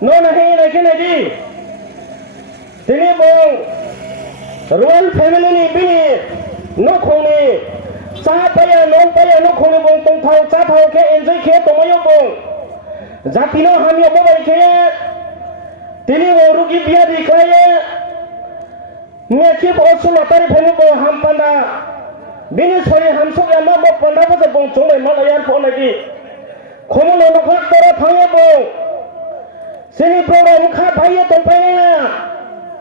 no na hei na kene di tini bong royal family ni bini no khong ni cha paya no khong ni bong tong thau cha thau ke enjoy ke tomayo bong jati no hamyo bo bai ke tini wo rugi biya di klaye ne ki bo sulotari phani bo hampanda bini sori hamsuk ya ma bo panda bo bong chongai malayan pho na di khomo no khak tara thange bong sini program kha bhaiye ton paina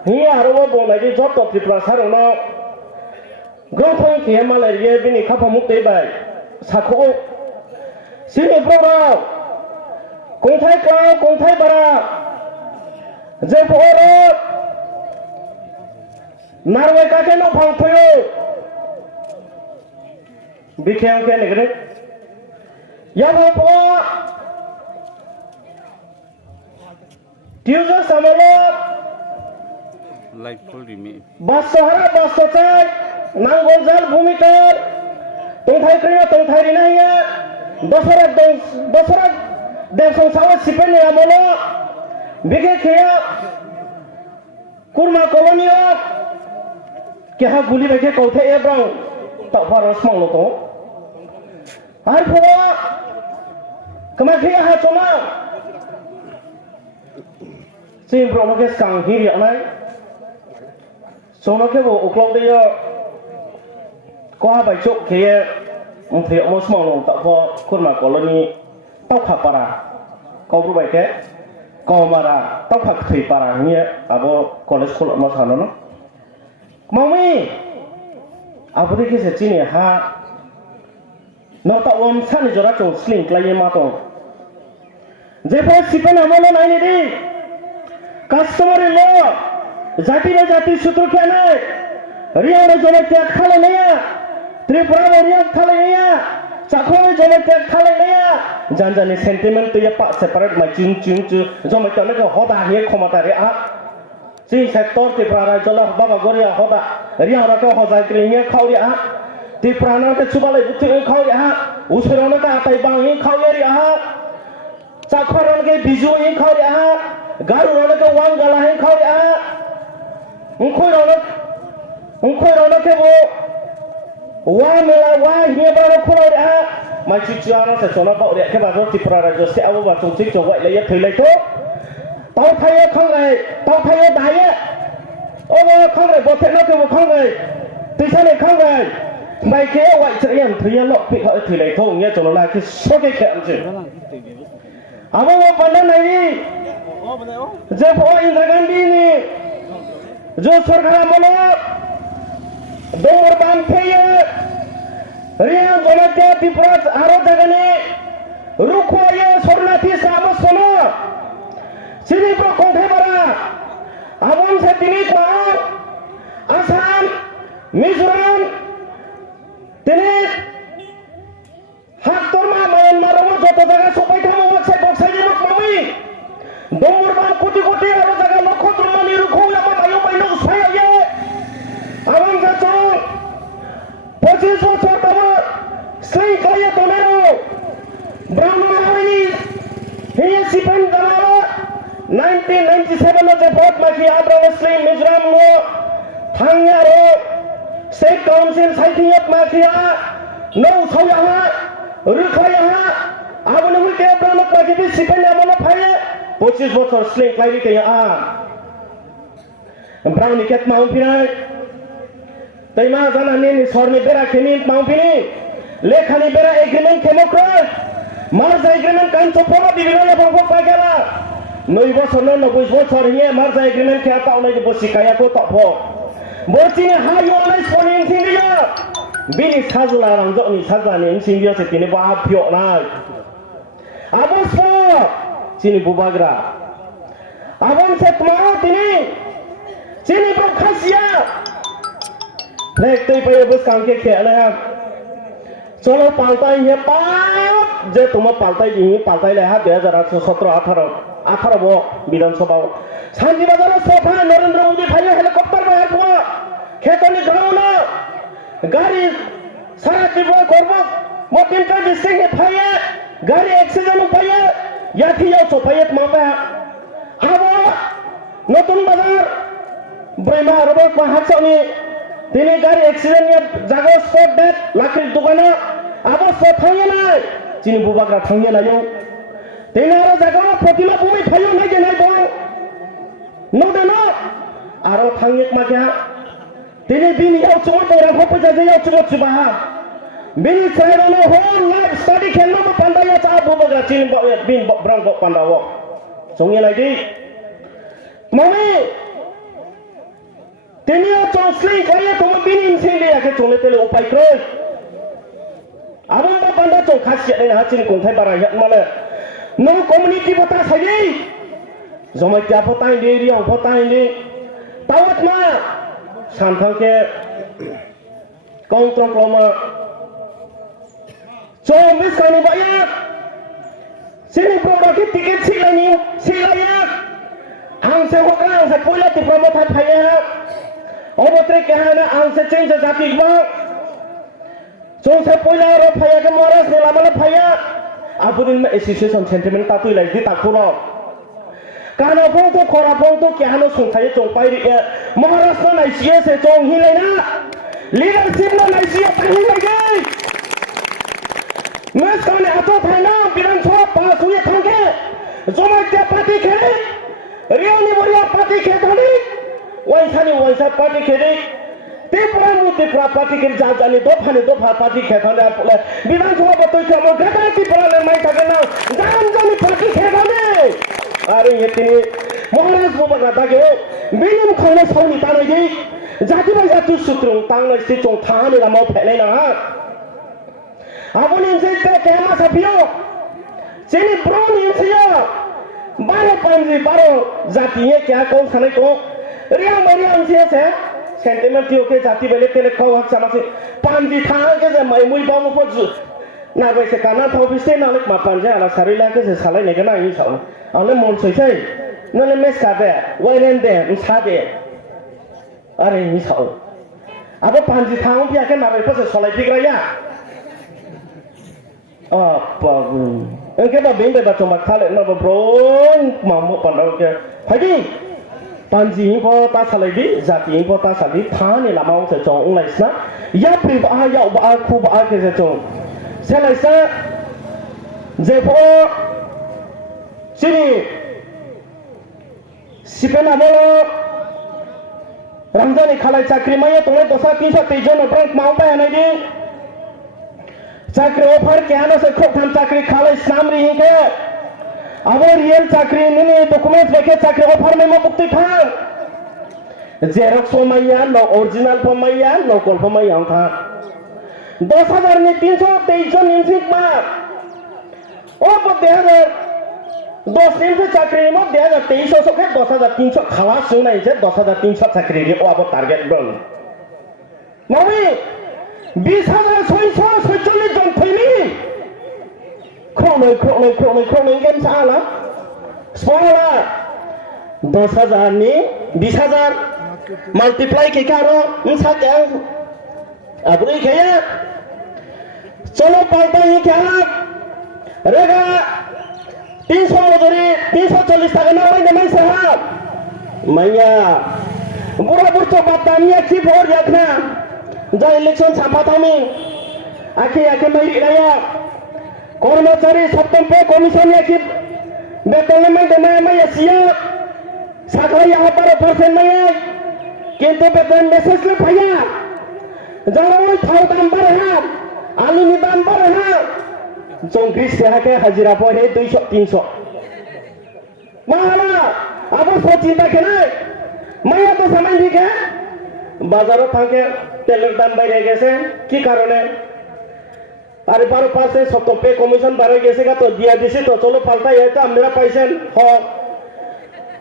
hiya haro bo na di job to tripla saro no gongthong ke malai ye bini kha phamuk tei bai sakho sini program kongthai ka kongthai bara je phoro narwai ka ke no phang phoyo bikheng ke negre ya pho Tiusa samalo like fully me basahara basachai nangonjal bhumitar tongthai kriya tongthai rinaya dosara desong sawa sipene amolo bige khya kurma kolonio ke ha guli bege kauthai ebrang ta faros manglo to har pho kama khya ha choma sim pro no ke sang hiri anai sono ke bo uklong de yo ko bai chok ke thri mo smong ta pho kurma koloni tau kha para ko ru bai ke ko mara tau kha thri para ni abo college khol mo sano no mami abu de ke se chini ha no ta om san jora chong sling klai ma to je pho sipen amolo nai ni di customer lo jati ba jati sutru khane riya ro jone te khale naya tripura ro riya khale naya chakho jone te khale naya janjani sentiment te pa separate ma chin chu jome tone ko hoda he khomata re a si sector tripura ra jola baba goria hoda riya ra ko hoda krinya khawri a tripura na te chubale buti khawri a usrona ka tai bang he khawri a chakho ron ke biju he khawri a garu ron ke wang gala he khawri a ungkoi ron ke bo wa mela wa he ba ro khawri a mai chu chu ana se chona ba re ke ba ro tripura ra jo se abu ba chung chik chok wai le ye thai lai to tau thai khang lai tau thai dai ye o bo khang lai bo the no ke bo khang lai ti sa ne khang lai mai ke wai chri yam thai lo pi kha thai lai thong ye chona la ke so ke ke am chi abo bo panda nai je pho Indira Gandhi ni जो सरकार मोनो दोमर बान फेये रिया जनता त्रिपुरा आरो जगने रुखवाये सोरनाथी सामो सोनो सिनी प्रो कोंठे बरा आबन से तिनी को आसाम मिजोराम तिनी हाक तोरमा म्यांमार रो जतो जगह सबाय थामो मसे बक्साय मत मामी दोमर बान कोटी कोटी आरो जगह लखो दुरमानी रुखौ लामा बायो बायनो सायाये आबन जातो 25 বছর তবে সেই কায়ে তোলেরো ব্রাহ্মণবাহিনী হিয়ে সিপেন জানালো 1997 তে ভোট মাখি আদ্রা মুসলিম মিজোরাম মো থাঙ্গারো স্টেট কাউন্সিল সাইথিয়ত মাখিয়া নৌ ছায়া রুখায়া আবনে হুইতে ব্রাহ্মণ মাখি সিপেন আমলো ফায়ে 25 বছর স্লিং ক্লাইরি কে ব্রাহ্মণ কেত মাউন ফিরাই तैमा जानानि सरनि बेरा खेनि माउफिनि लेखानि बेरा एग्रीमेंट खेमोख्रो मार्जा एग्रीमेंट कान चपरा बिबिनाया बंग पागेला 9 বছর 90 বছর हिए मार्जा एग्रीमेंट खे ताउनाय बसिकाया को तफो बरतिनि हायो नाय सनि सिंगिया बिनि साजुला रांजनि साजानि सिंगिया से तिनि बा फियो नाय आबस सिनि बुबाग्रा आबन से तमारो तिनि सिनि प्रखासिया Nek tei paye bus kangke kya na ya. Cholo paltai ye paut je tuma paltai ji paltai le ha 2017 18 bo Bidhan Sabha. Sanji Bazar sofa Narendra Modi bhai helicopter ma ha khetoni gauna gari sara tibo korbo motin ka district e bhai gari accident bhai yathi yo sofa et ma ba abo notun bazar brema robot mahasoni tini gari accident ya jago spot death lakri dukana abo spot thangye nai chini bubakra thangye na yo tini aro jago protima bumi phayo nai je nai bong no de no aro thangye ma kya tini bin yau chuma pora khopa jaje yau chuma chuba bin chayro no whole life study khelno ma pandaya cha bubakra chini bin brang bo pandawo songye nai di mami tenia chosli kaya tomo binin sinde ya ke chole tele upai kroi abang ba panda chong khasya ne hachin kong thai bara ya male no community bota sagi zomai kya bota inde ria bota inde tawat ma santhang ke kong trong kloma chong mis kanu ba ya sini produk tiket silanya ang se hoka ang se pula ti promo thai phaya obotre kehana ang se change jati ba chong se pula ro phaya ke moras ne lamala phaya apurin me association sentiment ta tu lai di ta khuro kana phong to khora phong to kehano sung thai chong pai ri moras na nai sie se chong hi lai na leadership na nai sie ta hi lai ge mes kane ato thai na biran tho pa suye thangke zoma te party khele rioni boria party khedoni waisani waisa party khede te pura party khel jani dofa party khedani apole bidan tho batoi ke mo gada ki pura mai thake na jani party khedoni are yetini mohanas boba gada ke binim khone sauni ta nei jati bai jatu sutrung tang na sti chong thane la mo phele na abon inse te kema sabio sini bron insia baro panji baro jati ye kya ko sanai ko riang mari insia se sentiment yo ke jati bele tele ko hak sama se panji thang ke je mai mui bom po ju na bai se kana tho bi se na lek ma panje ala sarila ke se salai ne kana yi sao ale mon soi sai na le mes ka de wai len de sa de are yi sao abo panji thang pia ke na bai ko se solai pigra ya apa engke ba bing ba choma khale na ba bron ma mo pan ke phai panji po ta salai di jati po ta sali thani la mau se chong lai sna ya pri ba ya ba khu ba ke se chong se lai sa je po sini sipena mo ramjani khalai chakri maya tole dosa 323 jon brand mau pa nai di चाकरी ऑफर क्या ना से खूब हम चाकरी खाले इस्लाम रही के अब रियल चाकरी नहीं डॉक्यूमेंट्स देखे चाकरी ऑफर में मुक्ति था जेरॉक्स फॉर्मैया नो ओरिजिनल फॉर्मैया नो कॉल फॉर्मैया था 10,000 में 323 जन इंसिक मार और वो 10 दिन से चाकरी में 2023 से के 10,300 खलास सुना इसे 10,300 चाकरी रे वो अब टारगेट बन मम्मी 20,640 জন ফেমি ক্রমে গেম চালা স্পলা 10,000 ni 20,000 multiply ke karo unsa ke abri khaya chalo palta ye kya rega 300 mojuri 340 taka na oi mai sahab maya bura burto batamiya ki bhor yakna जा इलेक्शन छापा में आखे मैं रहा कर्मचारी सप्तम पे कमीशन या कि वेतन में देना मैं एसिया साखा यहाँ पर परसेंट में है किंतु वेतन मैसेज ले भैया जंगल थाव दाम पर है आलू नि दाम पर है जोंग्री से है के हजिरा पर है 200-300 माला अब सोचिंदा के ना मैं तो समझ नहीं के बाजारों थाके तेलर दाम বাইরে গেছে কি কারণে আরে 12% সব পে কমিশন বাইরে গেছে তো দিয়া দিছে তো চলো পাল্টাই এটা আমরা পাইছেন হ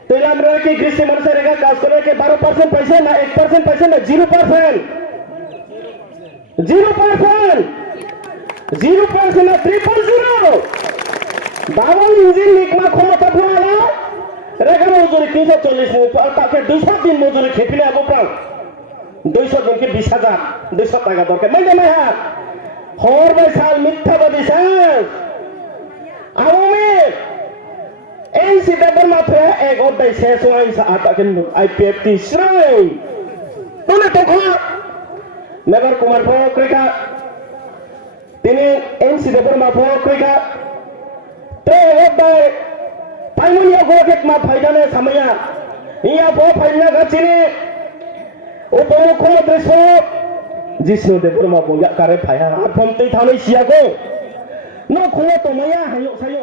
তাহলে আমরা কি কৃষি মানুষের একা কাজ করে কি 12% পাইছে না 1% পাইছে না 0% 0% না 3.0 ডাবল ইঞ্জিন নিকমা ক্ষমতা ভুয়ালা রেখা মজুরি 340 তাকে 200 দিন মজুরি খেপিলে আবো প্রাণ 200 दिन के 20,000 200 টাকা দরকার মানে না হর ভাই সাল মিথ্যাবাদী স্যার আওয়ামী এই ai si da ber ma phe ek od dai se so ai sa ata ken IPF ti srai tole to kha never kumar pho krika tini MC da ber ma pho krika te od dai paimon ya go ket ma phaidane samaya iya pho phaina ga chini उपमुख्यमंत्री सब जिसनु दे बोरमा बोया कारे फाया आफम तै थानै सियाको न खो तो मया हायो सायो